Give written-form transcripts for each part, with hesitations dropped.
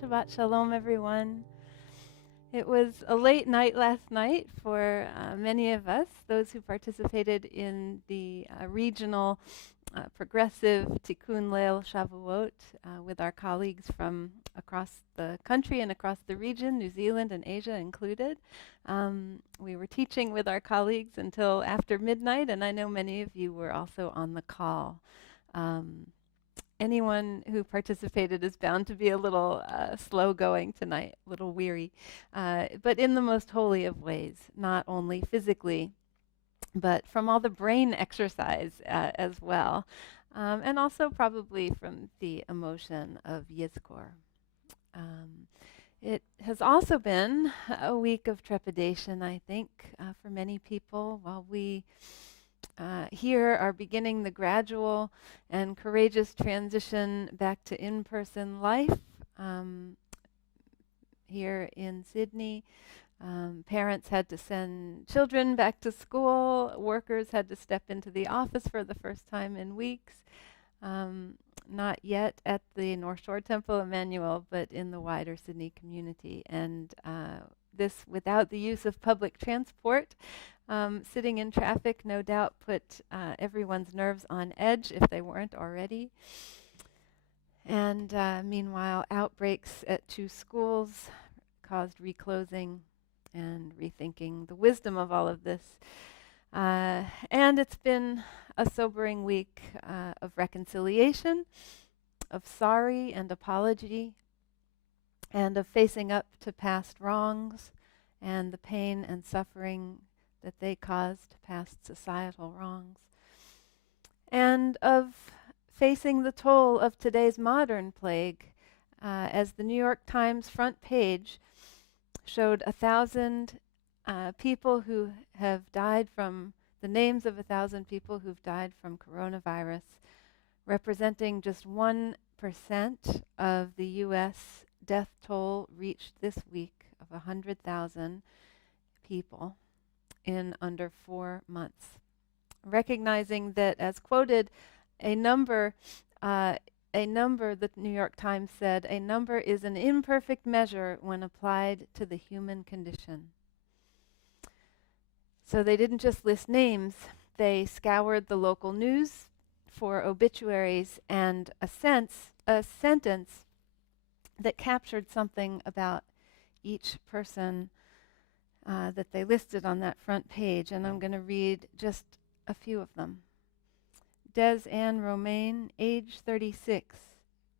Shabbat Shalom, everyone. It was a late night last night for many of us, those who participated in the regional progressive Tikkun Leil Shavuot with our colleagues from across the country and across the region, New Zealand and Asia included. We were teaching with our colleagues until after midnight, and I know many of you were also on the call. Anyone who participated is bound to be a little slow going tonight, a little weary, but in the most holy of ways, not only physically, but from all the brain exercise as well, and also probably from the emotion of Yizkor. It has also been a week of trepidation, I think, for many people, while we here are beginning the gradual and courageous transition back to in-person life here in Sydney. Parents had to send children back to school. Workers had to step into the office for the first time in weeks. Not yet at the North Shore Temple Emanuel, but in the wider Sydney community. And this without the use of public transport. Sitting in traffic no doubt put everyone's nerves on edge if they weren't already. And meanwhile, outbreaks at 2 schools caused reclosing and rethinking the wisdom of all of this. And it's been a sobering week of reconciliation, of sorry and apology, and of facing up to past wrongs and the pain and suffering that they caused, past societal wrongs, and of facing the toll of today's modern plague, as the New York Times front page showed 1,000 people who have died from, the names of 1,000 people who've died from coronavirus, representing just 1% of the U.S. death toll reached this week of 100,000 people in under 4 months. Recognizing that, as quoted, a number, the New York Times said, a number is an imperfect measure when applied to the human condition. So they didn't just list names, they scoured the local news for obituaries and a sentence that captured something about each person that they listed on that front page, and I'm going to read just a few of them. Des Ann Romaine, age 36,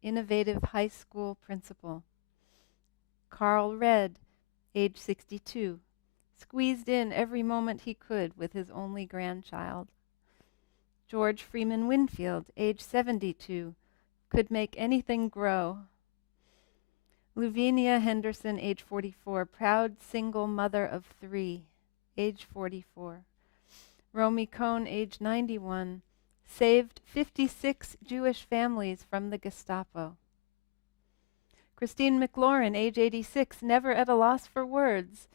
innovative high school principal. Carl Red, age 62, squeezed in every moment he could with his only grandchild. George Freeman Winfield, age 72, could make anything grow. Luvinia Henderson, age 44, proud single mother of 3, age 44. Romy Cohn, age 91, saved 56 Jewish families from the Gestapo. Christine McLaurin, age 86, never at a loss for words.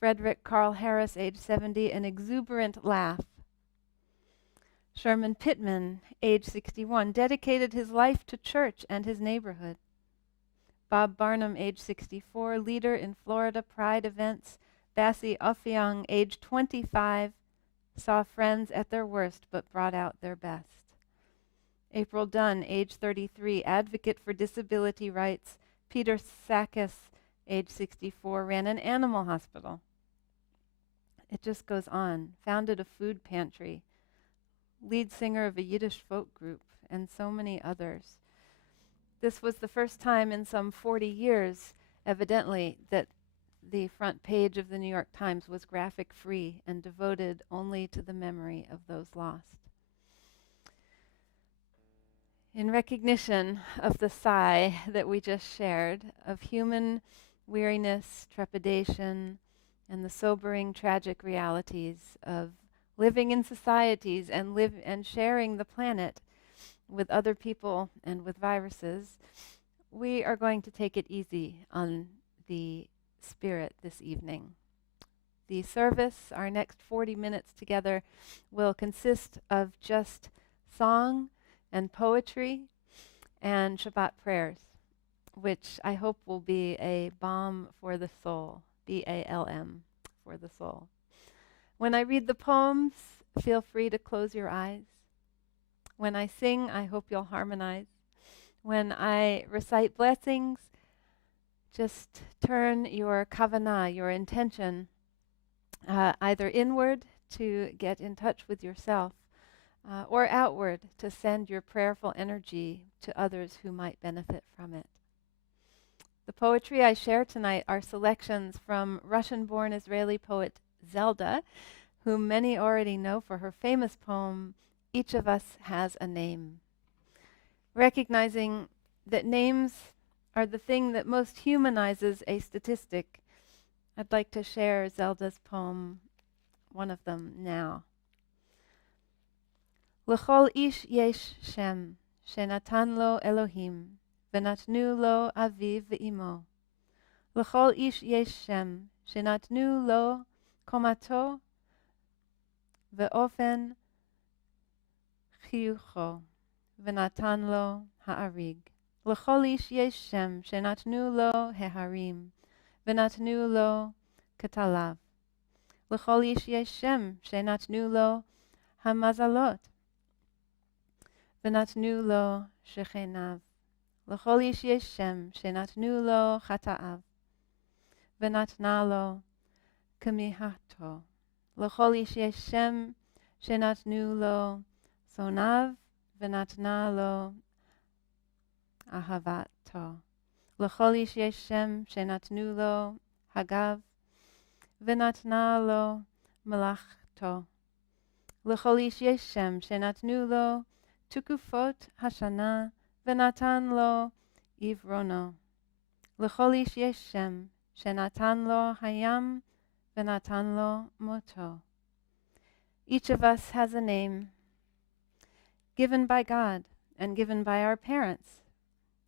Frederick Carl Harris, age 70, an exuberant laugh. Sherman Pittman, age 61, dedicated his life to church and his neighborhood. Bob Barnum, age 64, leader in Florida Pride events. Bassie Offiang, age 25, saw friends at their worst but brought out their best. April Dunn, age 33, advocate for disability rights. Peter Sakis, age 64, ran an animal hospital. It just goes on. Founded a food pantry. Lead singer of a Yiddish folk group, and so many others. This was the first time in some 40 years, evidently, that the front page of the New York Times was graphic-free and devoted only to the memory of those lost. In recognition of the sigh that we just shared, of human weariness, trepidation, and the sobering, tragic realities of living in societies and sharing the planet with other people and with viruses, we are going to take it easy on the spirit this evening. The service, our next 40 minutes together, will consist of just song and poetry and Shabbat prayers, which I hope will be a balm for the soul, BALM, for the soul. When I read the poems, feel free to close your eyes. When I sing, I hope you'll harmonize. When I recite blessings, just turn your kavanah, your intention, either inward to get in touch with yourself, or outward to send your prayerful energy to others who might benefit from it. The poetry I share tonight are selections from Russian-born Israeli poet Zelda, whom many already know for her famous poem, Each of Us Has a Name. Recognizing that names are the thing that most humanizes a statistic, I'd like to share Zelda's poem, one of them, now. L'chol ish yesh shem, shenatan lo Elohim, v'natnu lo aviv v'imo. L'chol ish yesh shem, shenatnu lo komato, ve'ofen chiyucho, v'natan lo ha'arig. L'chol ish yesh shem, shenatnu lo heharim, v'natnu lo katalav. L'chol ish yesh shem, shenatnu lo hamazalot, v'natnu lo shechenav. L'chol ish yesh shem, shenatnu lo chata'av, v'natna lo kamihato. L'chol ish yesh shem, shenatnu lo sonav, v'natna lo ahavato. L'chol ish yesh shem, shenatnu lo hagav, v'natna lo melachto. L'chol ish yesh shem, shenatnu lo tukufot hashana, v'natan lo ivrono. L'chol ish yesh shem, shenatan lo hayam, v'natan lo moto. Each of us has a name given by God and given by our parents.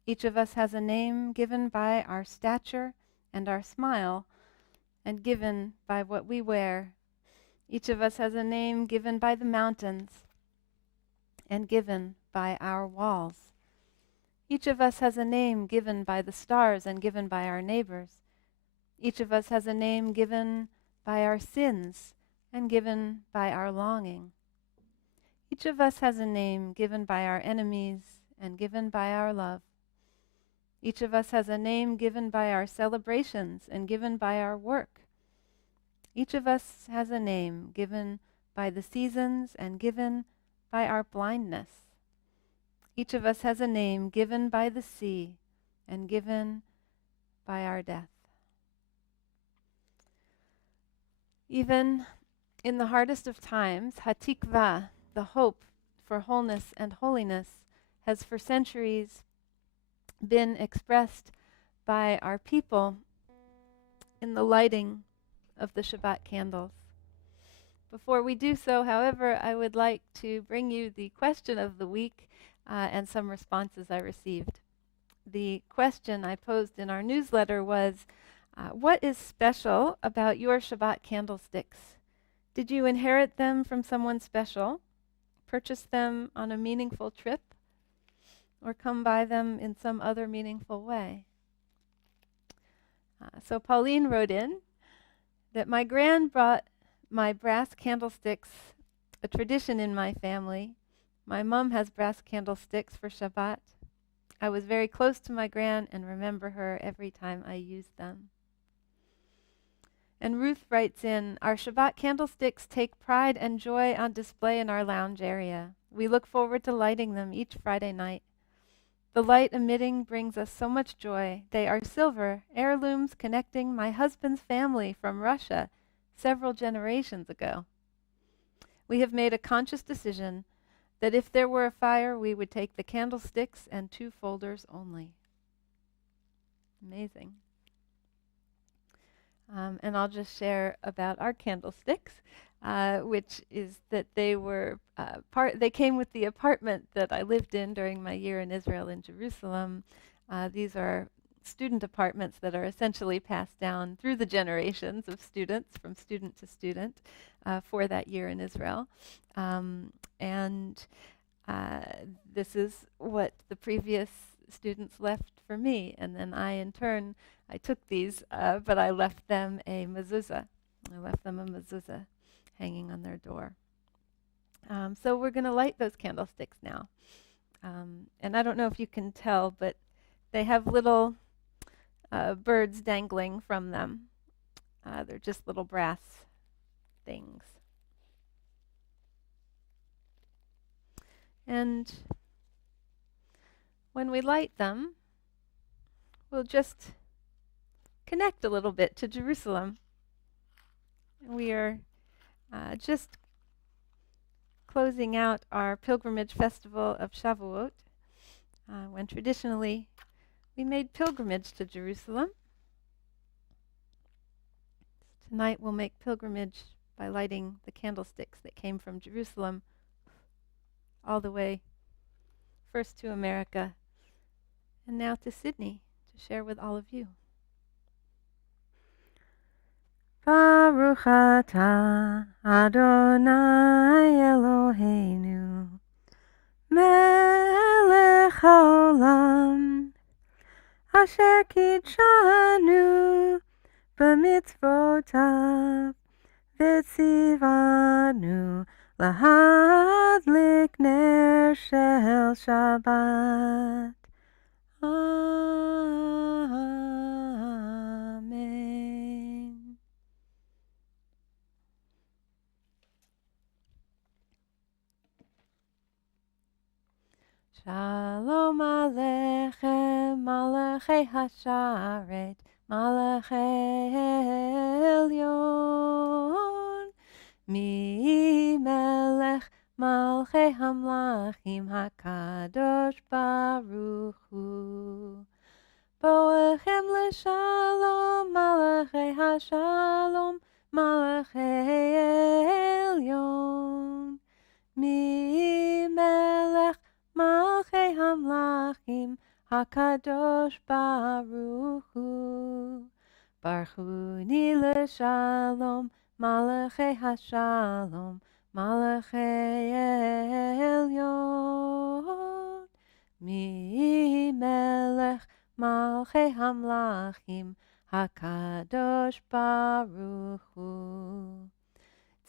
Each of us has a name given by our stature and our smile, and given by what we wear. Each of us has a name given by the mountains and given by our walls. Each of us has a name given by the stars and given by our neighbors. Each of us has a name given by our sins and given by our longing. Each of us has a name given by our enemies and given by our love. Each of us has a name given by our celebrations and given by our work. Each of us has a name given by the seasons and given by our blindness. Each of us has a name given by the sea and given by our death. Even in the hardest of times, hatikva, the hope for wholeness and holiness, has for centuries been expressed by our people in the lighting of the Shabbat candles. Before we do so, however, I would like to bring you the question of the week and some responses I received. The question I posed in our newsletter was, what is special about your Shabbat candlesticks? Did you inherit them from someone special, purchase them on a meaningful trip, or come by them in some other meaningful way? So Pauline wrote in that my gran brought my brass candlesticks, a tradition in my family. My mom has brass candlesticks for Shabbat. I was very close to my gran and remember her every time I used them. And Ruth writes in, our Shabbat candlesticks take pride and joy on display in our lounge area. We look forward to lighting them each Friday night. The light emitting brings us so much joy. They are silver, heirlooms connecting my husband's family from Russia several generations ago. We have made a conscious decision that if there were a fire, we would take the candlesticks and 2 folders only. Amazing. And I'll just share about our candlesticks, which is that they came with the apartment that I lived in during my year in Israel and Jerusalem. These are student apartments that are essentially passed down through the generations of students, from student to student, for that year in Israel. And this is what the previous students left for me. And then in turn, I took these, but I left them a mezuzah. I left them a mezuzah hanging on their door. So we're going to light those candlesticks now. And I don't know if you can tell, but they have little birds dangling from them. They're just little brass things. And when we light them, we'll just connect a little bit to Jerusalem. We are just closing out our pilgrimage festival of Shavuot, when traditionally we made pilgrimage to Jerusalem. Tonight we'll make pilgrimage by lighting the candlesticks that came from Jerusalem all the way first to America and now to Sydney to share with all of you. Baruch atah Adonai Eloheinu melech haolam asher kidshanu b'mitzvotav v'tzivanu lahadlik ner shel Shabbat. Amen. Shalom Aleichem, Malachei Hasharet, Malachei Elyon, Mi Melech Malchei Hamlachim HaKadosh Baruch Hu. Boechem L'Shalom, Malachei Hashalom, Malachei Elyon, Mi Melech Malchei Hamlachim HaKadosh Baruch Hu. Barchuni L'Shalom, Malachei Hashalom, Malachei Elyon, Mi Melech Malchei Hamlachim HaKadosh Baruch Hu.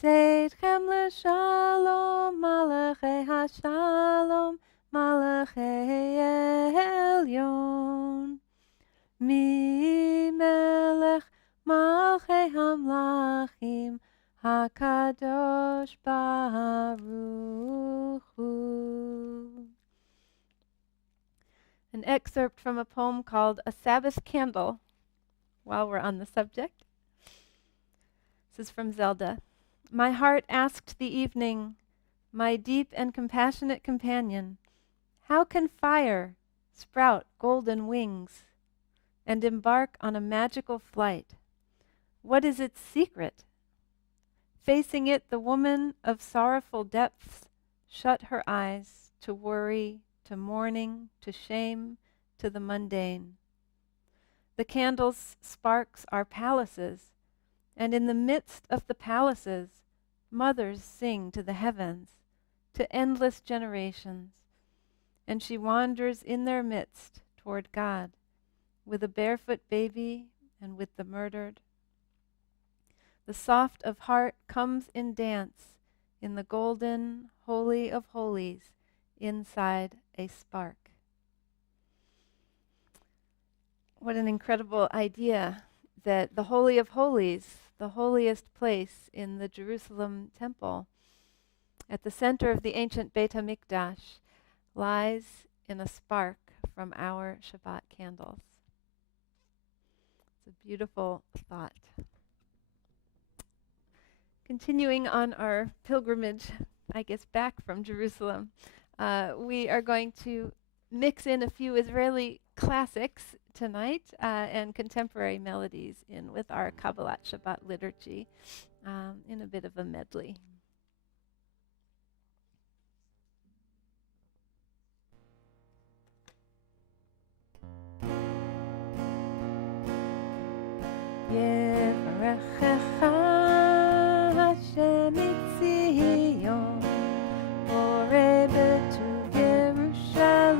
Tzedchem L'Shalom, Malachei Hashalom, Malachei Elyon, Mi Melech Malchei Hamlachim HaKadosh Baruch Hu. An excerpt from a poem called A Sabbath Candle, while we're on the subject. This is from Zelda. My heart asked the evening, my deep and compassionate companion, how can fire sprout golden wings and embark on a magical flight? What is its secret? Facing it, the woman of sorrowful depths shut her eyes to worry, to mourning, to shame, to the mundane. The candle's sparks are palaces, and in the midst of the palaces, mothers sing to the heavens, to endless generations, and she wanders in their midst toward God with a barefoot baby and with the murdered. The soft of heart comes in dance in the golden holy of holies inside a spark. What an incredible idea that the Holy of Holies, the holiest place in the Jerusalem temple, at the center of the ancient Beit HaMikdash, lies in a spark from our Shabbat candles. It's a beautiful thought. Continuing on our pilgrimage, I guess, back from Jerusalem, we are going to mix in a few Israeli classics tonight and contemporary melodies in with our Kabbalat Shabbat liturgy in a bit of a medley. Yevarechecha Hashem Mitzion, Borei Betuv Yerushalayim.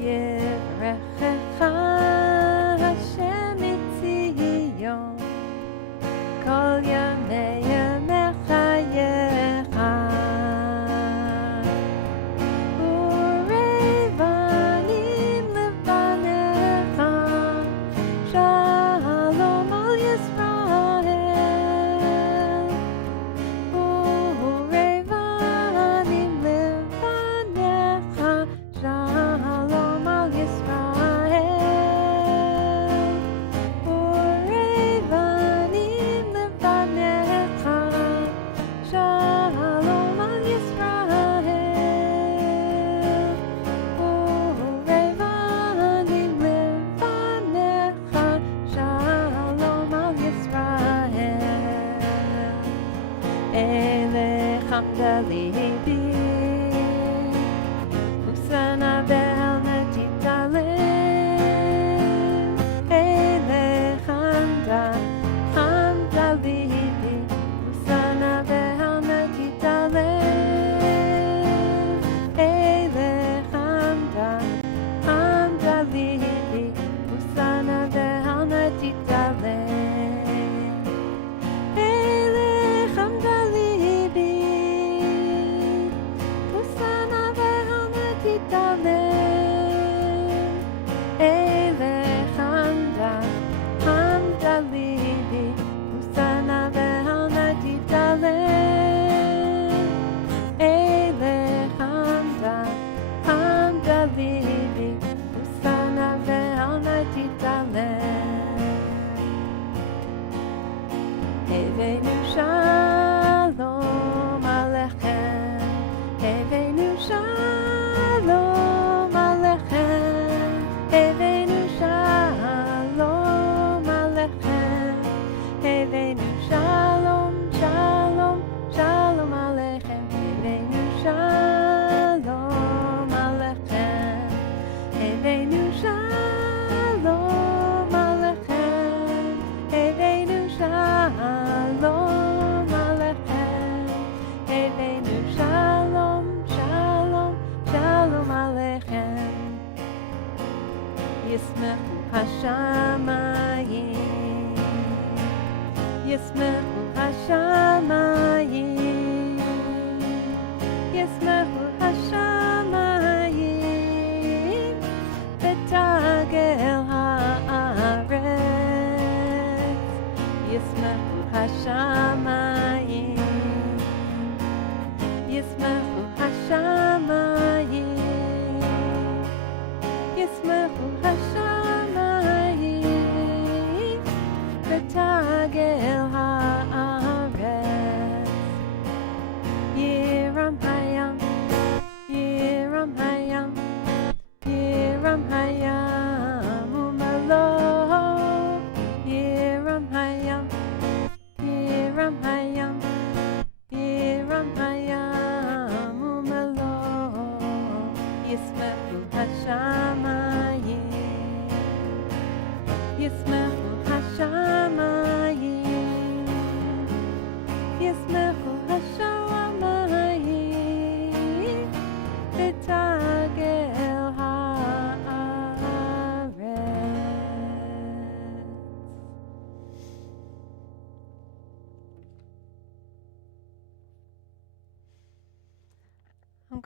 Yevarechecha Hashem Mitzion, Kol Yamei Yamecha Yecha. Yismechu Hashamayim.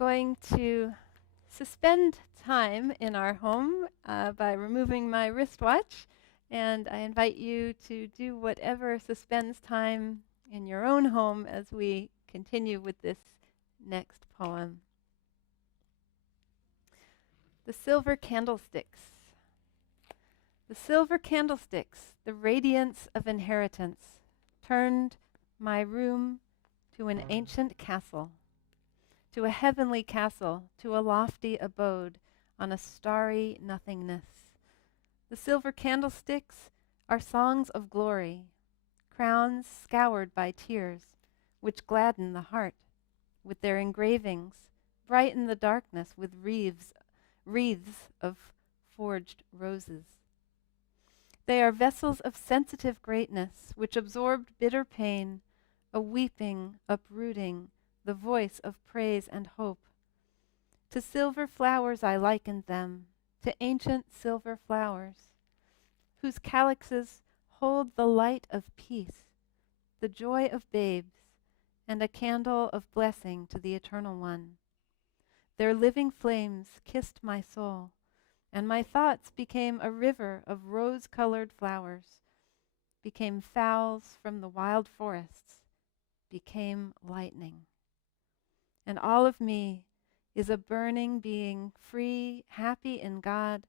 going to suspend time in our home by removing my wristwatch, and I invite you to do whatever suspends time in your own home as we continue with this next poem. The Silver Candlesticks. The silver candlesticks, the radiance of inheritance, turned my room to an ancient castle, to a heavenly castle, to a lofty abode on a starry nothingness. The silver candlesticks are songs of glory, crowns scoured by tears, which gladden the heart. With their engravings, brighten the darkness with wreaths of forged roses. They are vessels of sensitive greatness, which absorbed bitter pain, a weeping, uprooting, the voice of praise and hope. To silver flowers I likened them, to ancient silver flowers, whose calyxes hold the light of peace, the joy of babes, and a candle of blessing to the Eternal One. Their living flames kissed my soul, and my thoughts became a river of rose-colored flowers, became fowls from the wild forests, became lightning. And all of me is a burning being, free, happy in God,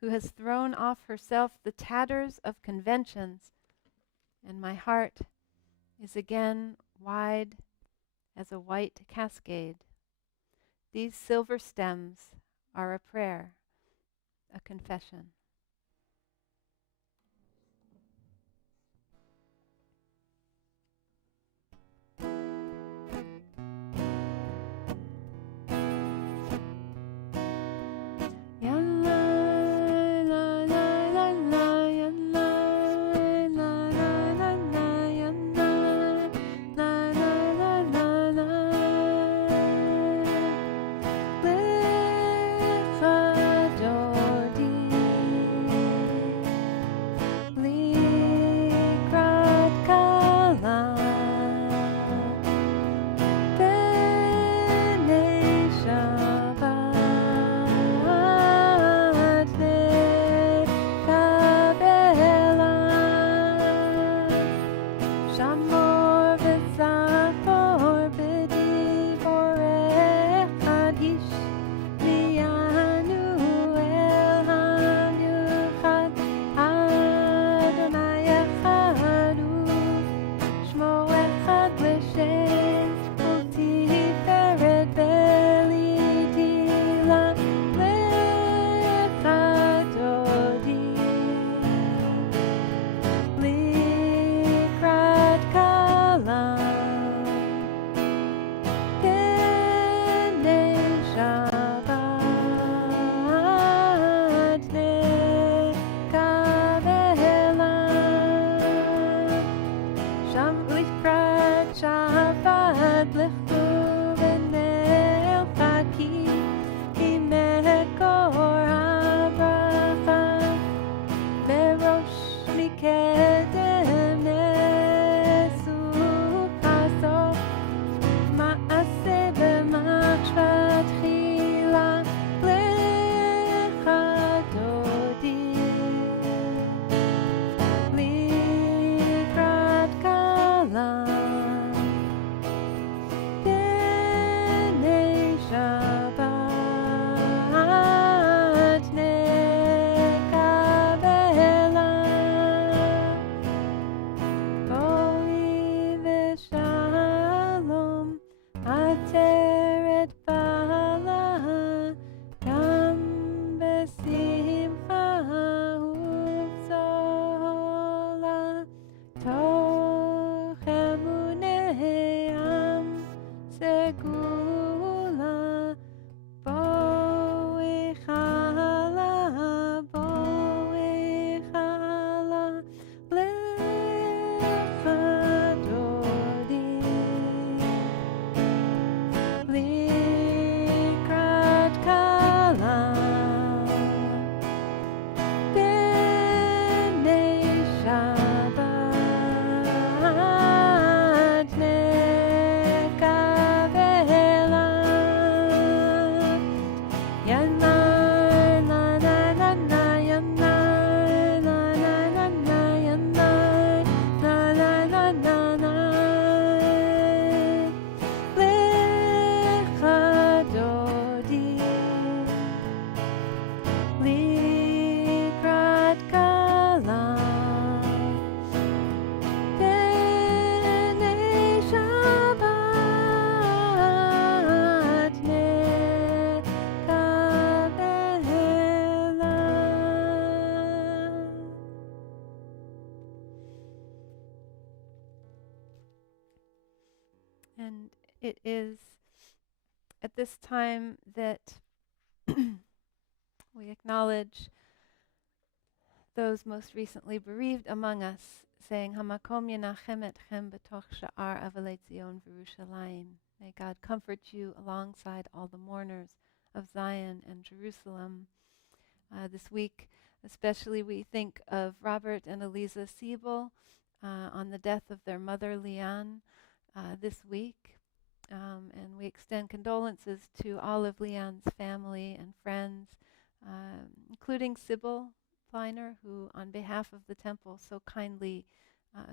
who has thrown off herself the tatters of conventions, and my heart is again wide as a white cascade. These silver stems are a prayer, a confession. And it is at this time that we acknowledge those most recently bereaved among us, saying, Hamakom yenachem etchem b'toch sha'ar avalei Zion v'Yerushalayim. May God comfort you alongside all the mourners of Zion and Jerusalem. This week, especially, we think of Robert and Eliza Siebel on the death of their mother, Leanne, this week. And we extend condolences to all of Leanne's family and friends, including Sybil Kleiner, who on behalf of the temple so kindly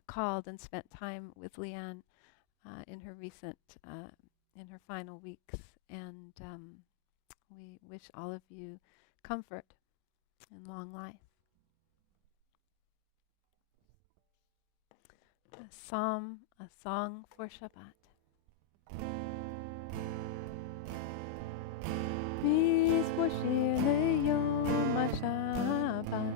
called and spent time with Leanne in her final weeks. And we wish all of you comfort and long life. A song for Shabbat. מזמור שיר ליום השבת,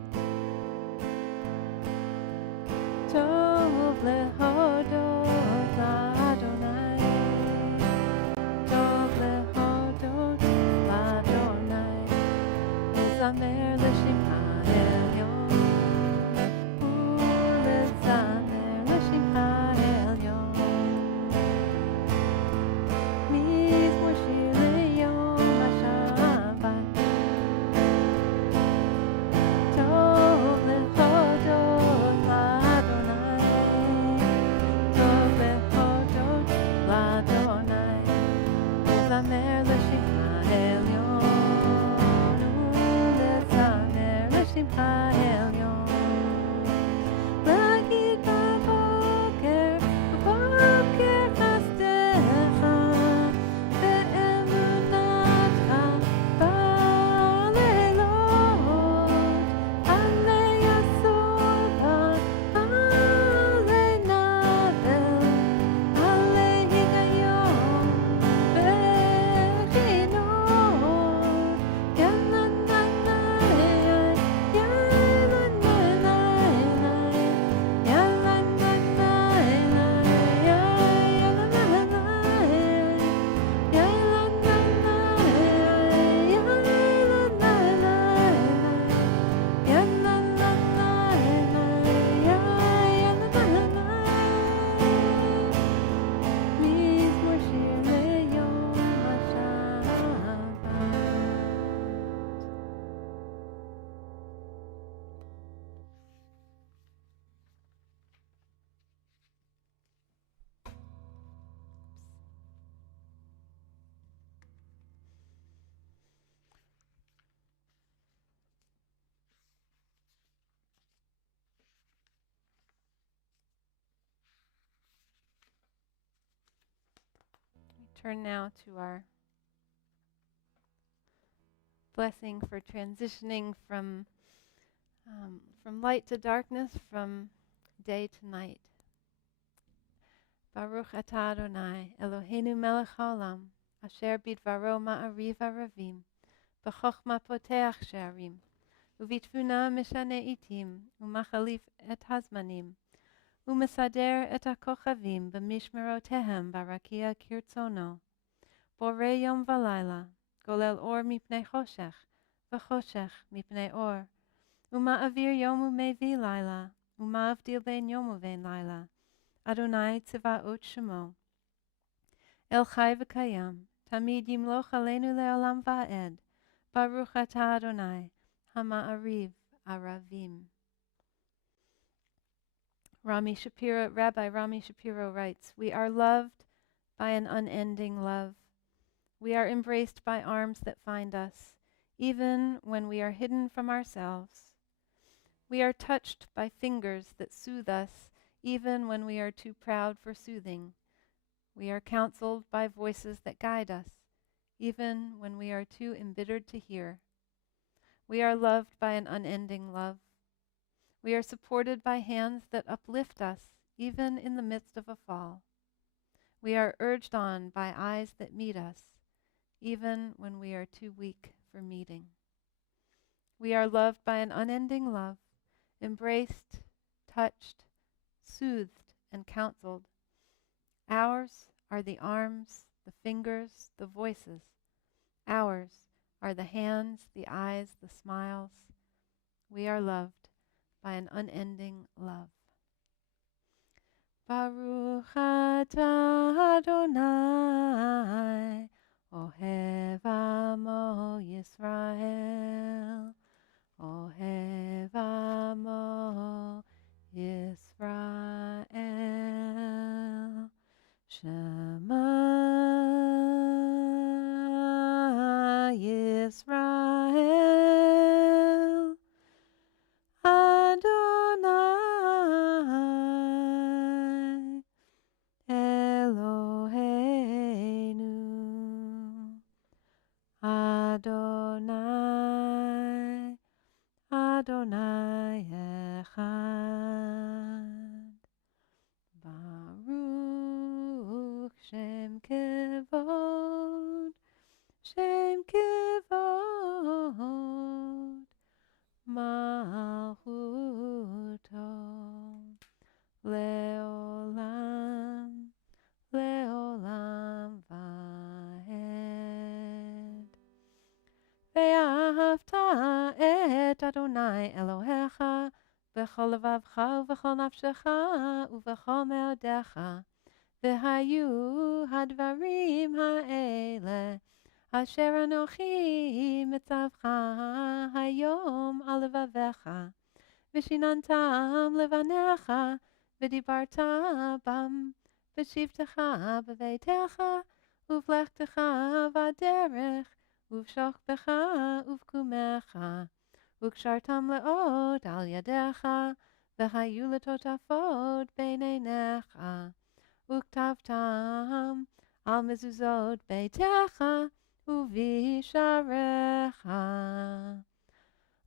טוב להודות לאדוני, טוב להודות לאדוני, לזמר לשם העליון, ולזמר לשם העליון. מזמור שיר ליום השבת, טוב להודות לאדוני, טוב להודות לאדוני, לזמר לשם העליון, ולזמר לשם העליון. להגיד בבוקר, בבוקר חסדך, באמונתך בלילות, עלי יסודה, עלי נבל, עלי היגיון וחינוך. מזמור שיר ליום השבת. We turn now to our blessing for transitioning from light to darkness, from day to night. Baruch atah Adonai, Eloheinu melech haolam, asher bidvaro ma'ariv aravim, b'chochma poteach she'arim, uvitfuna mishane itim, umachalif et hazmanim, umesader et hakochavim b'mishmerotehem barakia kirtzono, bore yom v'layla, golel or mipnei choshech, v'choshech mipnei or, uma'avir yom umevi layla, uma'avdil ben yom uven layla, Adonai tziva'ot shemo. El chai v'kayam, tamid yimloch aleinu le'olam va'ed, Baruch atah Adonai, hama'ariv aravim. Rabbi Rami Shapiro writes, we are loved by an unending love. We are embraced by arms that find us, even when we are hidden from ourselves. We are touched by fingers that soothe us, even when we are too proud for soothing. We are counseled by voices that guide us, even when we are too embittered to hear. We are loved by an unending love. We are supported by hands that uplift us, even in the midst of a fall. We are urged on by eyes that meet us, even when we are too weak for meeting. We are loved by an unending love, embraced, touched, soothed, and counseled. Ours are the arms, the fingers, the voices. Ours are the hands, the eyes, the smiles. We are loved by an unending love. Baruch atah Adonai, Ohev Amo Yisrael, Ohev Amo Yisrael. Shema Yisrael, Adonai Eloheinu, Adonai, Adonai Echad. Baruch Shem Kevod, Shem Kevod, Malchuto, Leolam, Leolam Vaed. Ve'ahavta et Adonai Elohecha v'chol levavcha u'v'chol nafshecha u'v'chol me'odecha v'hayu hadvarim ha'ele asher anochi mitzavcha hayom al levavecha v'shinantam levanecha v'dibarta bam v'shivtecha b'veitecha uv'lechtecha v'aderech uv'shokbecha uv'kumecha וקשרתם לאות על ידיך, והיו לטוטפות בין עיניך, וכתבתם על מזוזות ביתך ובשעריך.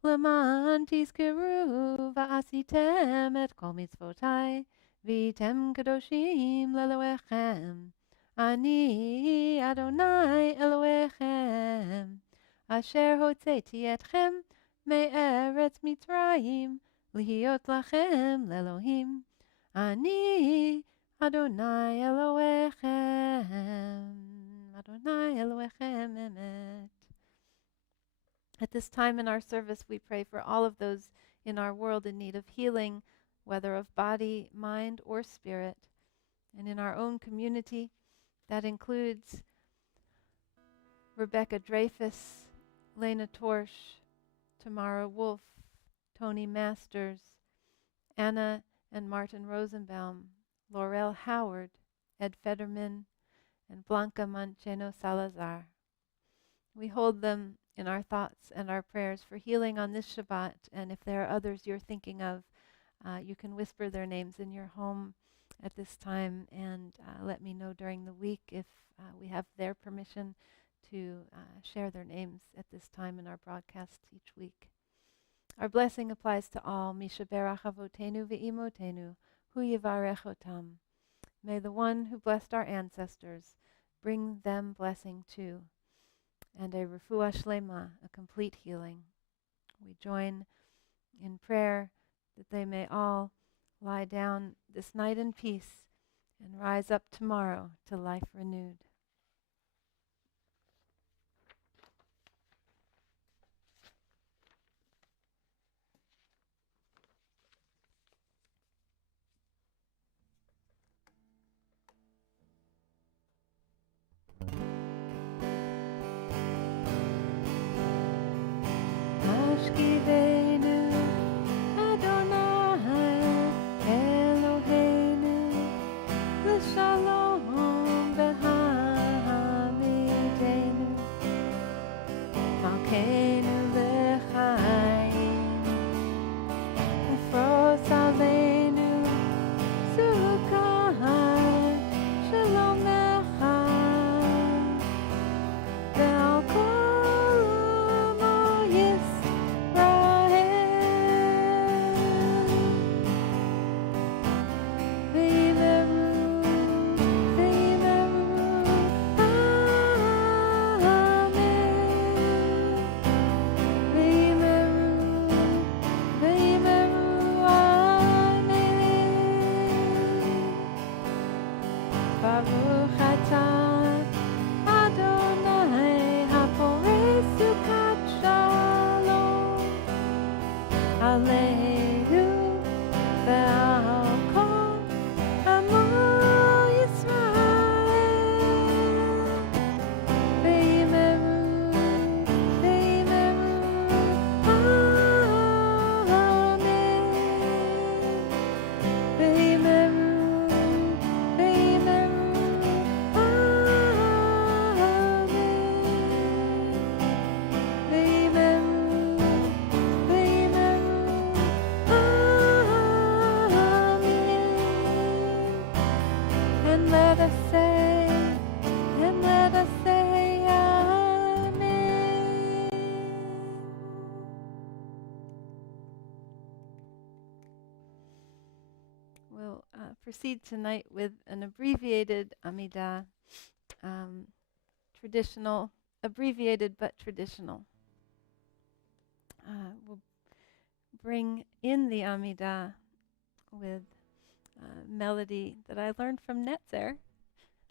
למען תזכרו ועשיתם את כל מצוותי, והייתם קדושים לאלוהיכם. אני אדוני אלוהיכם, אשר הוצאתי אתכם מארץ מצרים, להיות לכם לאלוהים. אני אדוני אלוהיכם, אדוני אלוהיכם אמת. At this time in our service, we pray for all of those in our world in need of healing, whether of body, mind, or spirit. And in our own community, that includes Rebecca Dreyfus, Lena Torsch, Tamara Wolf, Tony Masters, Anna and Martin Rosenbaum, Laurel Howard, Ed Federman, and Blanca Mancheno Salazar. We hold them in our thoughts and our prayers for healing on this Shabbat, and if there are others you're thinking of, you can whisper their names in your home at this time and let me know during the week if we have their permission to share their names at this time in our broadcasts each week. Our blessing applies to all. Misha berach avotenu ve'imotenu, hu yivarech otam. May the one who blessed our ancestors bring them blessing too, and a refuah shlema, a complete healing. We join in prayer that they may all lie down this night in peace and rise up tomorrow to life renewed. Ashkivenu Adonai Eloheinu L'shalom v'ha Aleinu ve'al kol amo Yisrael ve'imeru Amen ve'imeru and let us say Amen. We'll proceed tonight with an abbreviated Amidah, traditional, abbreviated but traditional. We'll bring in the Amidah with melody that I learned from Netzer.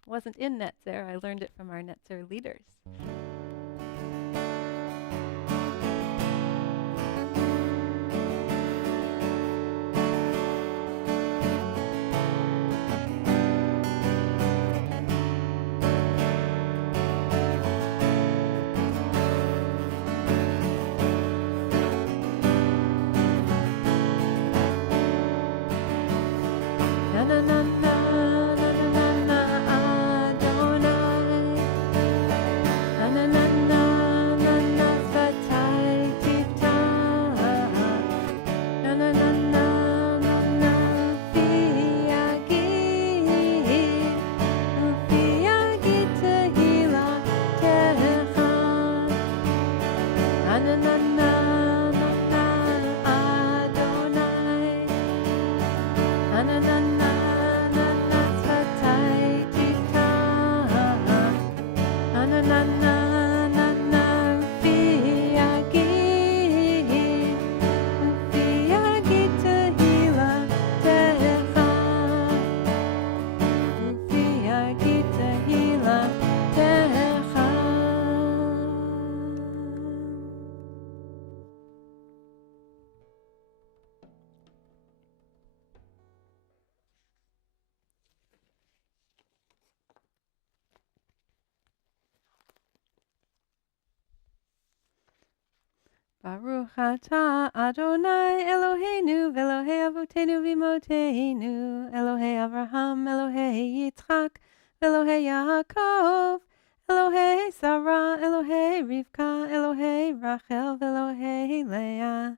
Wasn't in Netzer, I learned it from our Netzer leaders. Na na na na na na na Adonai. Na na na na na na Fatai Tiftach. Na na na na na na Ufiagi Tehila Techa. Na na na na na na Adonai. Na na na na na na Fatai Tiftach. Na na na na na na Ufiagi Tehila Techa. Ufiagi Tehila Techa. Baruch atah Adonai Eloheinu v'Elohei Avotenu v'Imotenu Elohei Avraham Elohei Yitzchak v'Elohei Yaakov Elohei Sarah Elohei Rivka Elohei Rachel v'Elohei Leah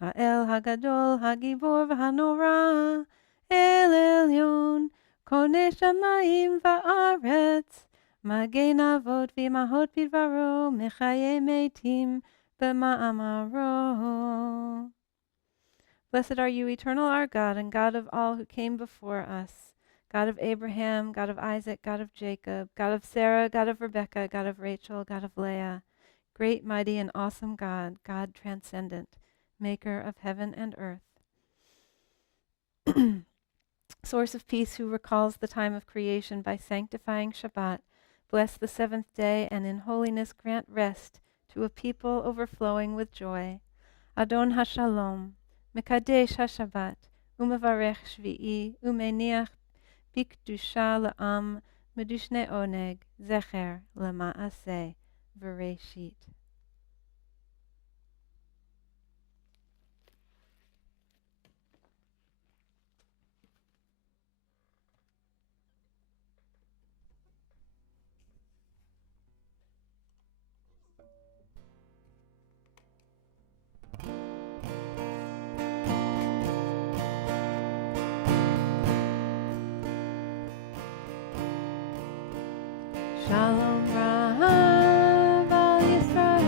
Ha'el Hagadol Hagibor v'Hanora El Elyon Konei Shamayim va'aretz Magen Avot v'Imahot bidvaro Mechayei Meitim B'ma'amaro. Blessed are you, eternal our God, and God of all who came before us, God of Abraham, God of Isaac, God of Jacob, God of Sarah, God of Rebekah, God of Rachel, God of Leah, great, mighty, and awesome God, God transcendent, maker of heaven and earth. Source of peace, who recalls the time of creation by sanctifying Shabbat, bless the seventh day, and in holiness grant rest to a people overflowing with joy. Adon HaShalom, Mekadesh HaShabbat, Umevarech Shvi'i, Umeniach Bikdusha La'am, Medushne Oneg, Zecher Lema'aseh, Bereshit. Shalom Rav al Yisrael.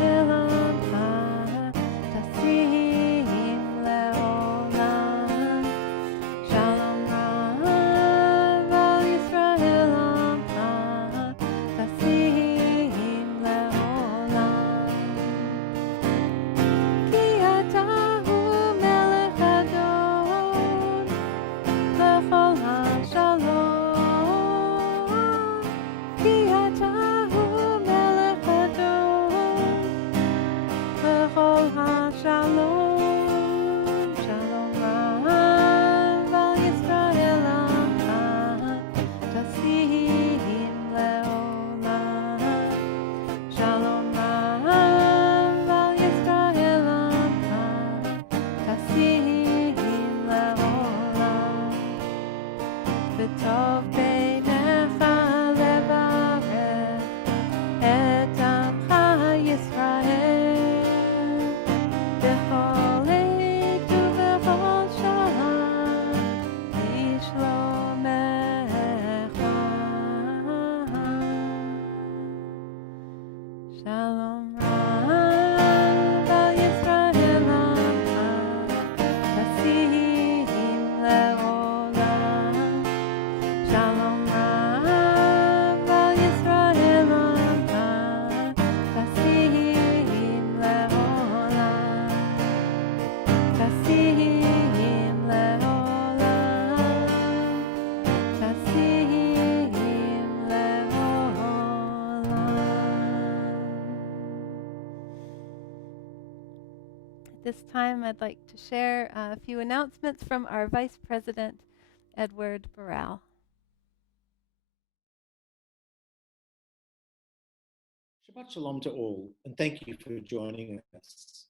Chasim leolam, chasim leolam. At this time, I'd like to share a few announcements from our Vice President, Edward Burrell. Shabbat Shalom to all, and thank you for joining us.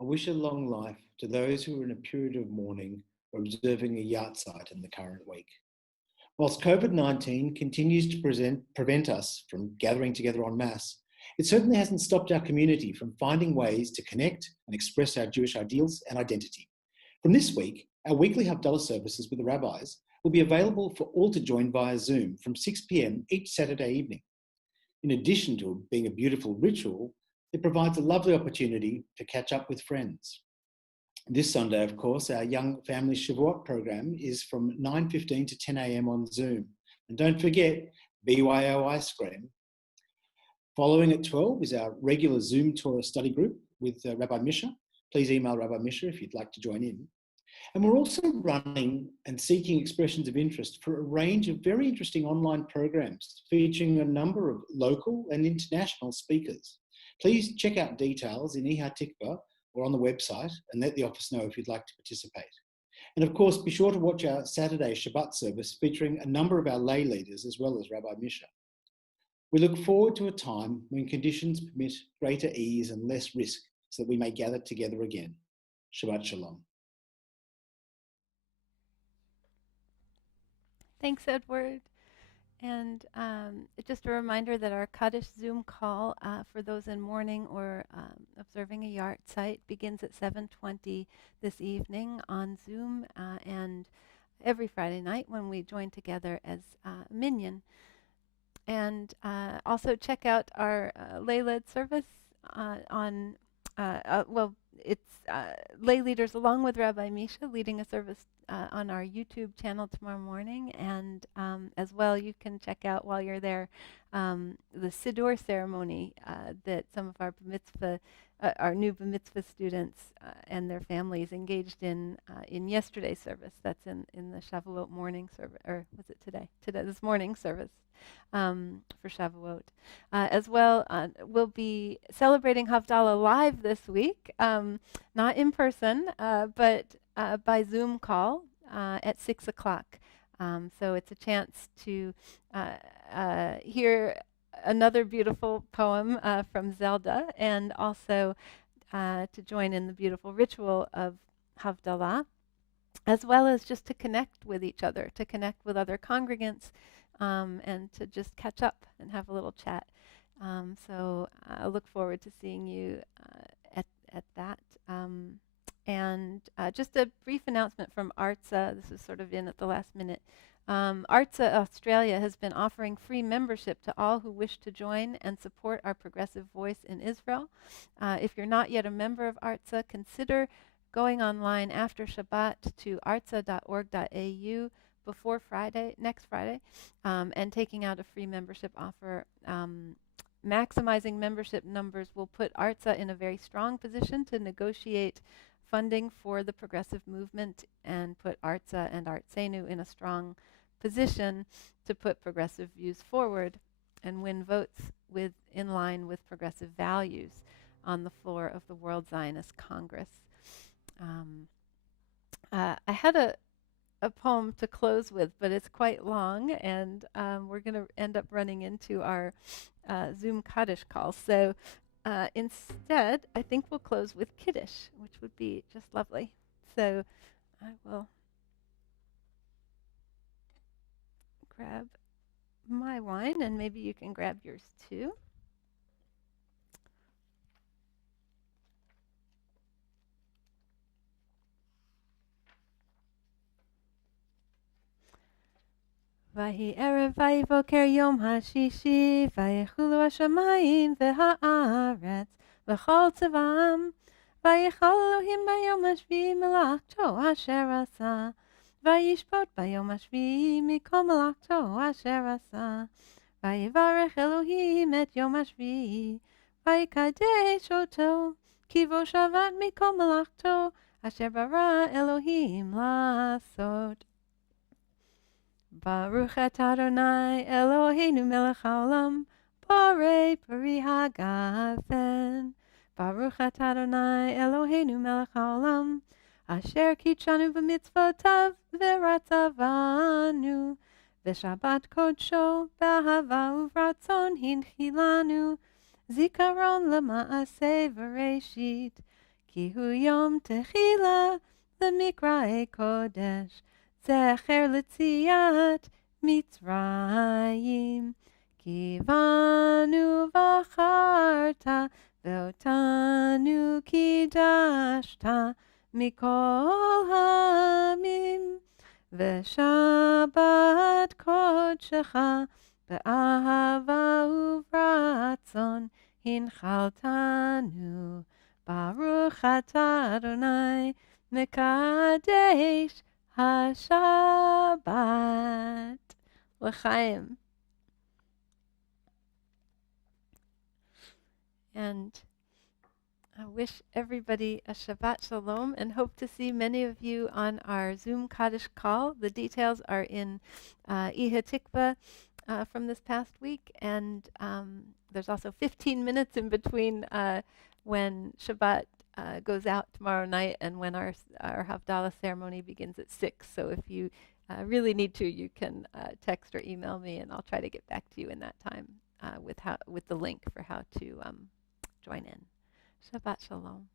I wish a long life to those who are in a period of mourning or observing a yahrzeit in the current week. Whilst COVID-19 continues to prevent us from gathering together en masse, it certainly hasn't stopped our community from finding ways to connect and express our Jewish ideals and identity. From this week, our weekly Havdalah services with the rabbis will be available for all to join via Zoom from 6 p.m. each Saturday evening. In addition to being a beautiful ritual, it provides a lovely opportunity to catch up with friends. This Sunday, of course, our Young Family Shavuot program is from 9:15 to 10 a.m. on Zoom. And don't forget, BYO ice cream. Following at 12 is our regular Zoom Torah study group with Rabbi Misha. Please email Rabbi Misha if you'd like to join in. And we're also running and seeking expressions of interest for a range of very interesting online programs featuring a number of local and international speakers. Please check out details in eHatikva or on the website and let the office know if you'd like to participate. And of course, be sure to watch our Saturday Shabbat service featuring a number of our lay leaders as well as Rabbi Misha. We look forward to a time when conditions permit greater ease and less risk so that we may gather together again. Shabbat Shalom. Thanks, Edward. And just a reminder that our Kaddish Zoom call for those in mourning or observing a yard site begins at 7:20 this evening on Zoom and every Friday night when we join together as Minyan. And also check out our lay-led service on, well, it's lay leaders along with Rabbi Misha leading a service on our YouTube channel tomorrow morning. And as well, you can check out while you're there the Siddur ceremony that some of our mitzvah, our new mitzvah students and their families engaged in yesterday's service. That's in the Shavuot morning service, or was it today? This morning service. For Shavuot. As well, we'll be celebrating Havdalah live this week, not in person, but by Zoom call at 6 o'clock. So it's a chance to hear another beautiful poem from Zelda and also to join in the beautiful ritual of Havdalah, as well as just to connect with each other, to connect with other congregants, and to just catch up and have a little chat. So I look forward to seeing you at that. And just a brief announcement from ARTSA. This is sort of in at the last minute. ARTSA Australia has been offering free membership to all who wish to join and support our progressive voice in Israel. If you're not yet a member of ARTSA, consider going online after Shabbat to artsa.org.au before next Friday, and taking out a free membership offer. Maximizing membership numbers will put ARTSA in a very strong position to negotiate funding for the progressive movement and put ARTSA and Artsenu in a strong position to put progressive views forward and win votes in line with progressive values on the floor of the World Zionist Congress. I had a poem to close with, but it's quite long, and we're going to end up running into our Zoom Kaddish call. So instead, I think we'll close with Kiddush, which would be just lovely. So I will grab my wine, and maybe you can grab yours too. ויהי ערב ויהי בוקר יום השישי, ויחולו השמיים והארץ וכל צבאם. ויכל אלוהים ביום השביעי מלאכתו אשר עשה, וישפוט ביום השביעי מכל מלאכתו אשר עשה. ויברך אלוהים את יום השביעי, ויקדש אותו, כי בו שבת מכל מלאכתו asher bara Elohim lasot. Baruch atah Adonai Eloheinu melech haolam, borei peri hagafen. Baruch atah Adonai Eloheinu melech haolam, asher kitshanu b'mitzvotav v'ratzavanu, v'shabbat kodsho b'ahava uvratzon hinchilanu, zikaron lema'aseh v'reshit, ki hu yom techila l'mikra'e kodesh. Zecher l'tziat Mitzrayim, ki banu v'acharta ve'otanu kidashta mikol hamim, v'shabbat kodshecha be'ahava uvratzon hinchaltanu. Baruch atah Adonai mekadesh HaShabbat. L'chaim. And I wish everybody a Shabbat Shalom and hope to see many of you on our Zoom Kaddish call. The details are in Ihe Tikva from this past week. And there's also 15 minutes in between when Shabbat goes out tomorrow night and when our Havdalah ceremony begins at 6. So if you really need to, you can text or email me, and I'll try to get back to you in that time with the link for how to join in. Shabbat Shalom.